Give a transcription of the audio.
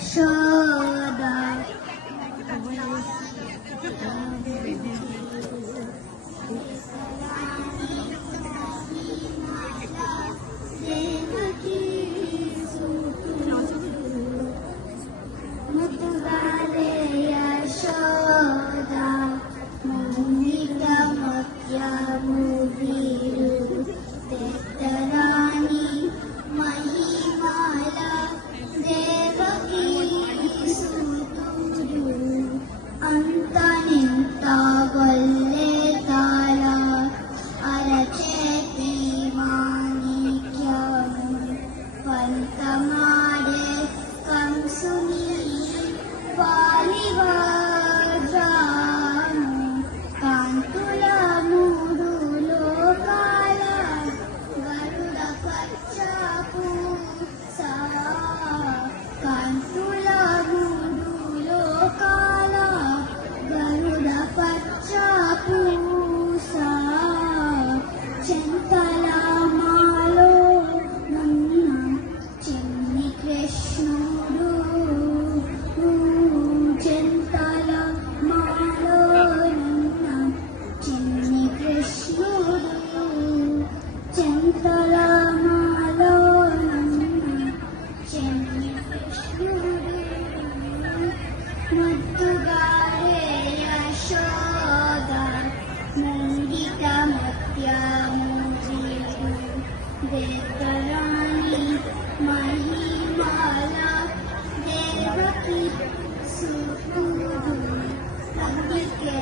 ಯಶೋದ ಮುತ್ತುಗಾರೆ ಯಶೋದ ಮುಂದಿದ ಮತ್ಯ ಮುಗಿರು ತೆತ್ತರಾಣಿ ಮಹಿಮಾಲ ದೇವಕಿ ಸುತುರು ಅಂತ ನಿಂತ ಗೊಲ್ಲೆ ತಾಳ ಅರಚೇತಿ ಮಾಣಿಕ್ಯము ಪಂತ ಮಾಡೆ ಕಂಸುನಿ పాలివాజాను కాంతుల మూడు లోకాల గరుడ పచ్చపు సా కాంతుల మూడు లోకాల గరుడ పచ్చపు సా చెంతల మాలో నన్న చెన్ని కృష్ణుడు చెంతల మాలో నన్న చెన్ని కృష్ణుడు చెంతల మాలో నన్న చెన్ని కృష్ణుడు ముద్దుగారే యశోద ముంగిట ముత్యము దేవరాణి మహిమాల దేవకి సుతుడు అందుకే